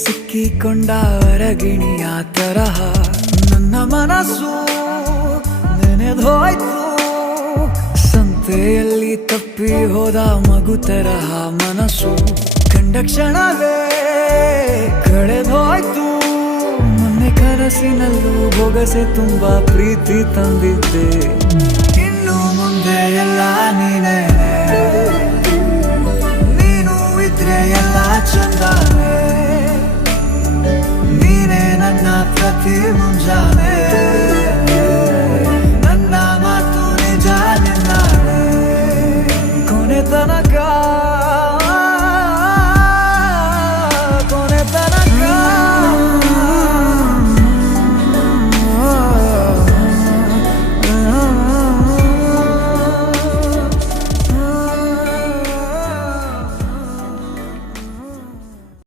ಸಿಕ್ಕಿಕೊಂಡ ಅರಗಿಣಿಯ ತರಹ ನನ್ನ ಮನಸ್ಸು ನೆನೆದೋಯ್ತು. ಸಂತೆಯಲ್ಲಿ ತಪ್ಪಿ ಹೋದ ಮಗು ತರಹ ಮನಸ್ಸು ಕಂಡ ಕ್ಷಣವೇ ಕಳೆದೋಯ್ತು. ಮೊನ್ನೆ ಕನಸಿನಲ್ಲೂ ಬೊಗಸೆ ತುಂಬಾ ಪ್ರೀತಿ ತಂದಿದ್ದೆ. ಇನ್ನು ಮುಂದೆ ಎಲ್ಲ ನೀನೇ, ನೀನು ಇದ್ರೆ ಎಲ್ಲ ಚಂದಾನೆ, ನೀನೇ ನನ್ನ ಪ್ರತಿ ಮುಂಜಾನೆ.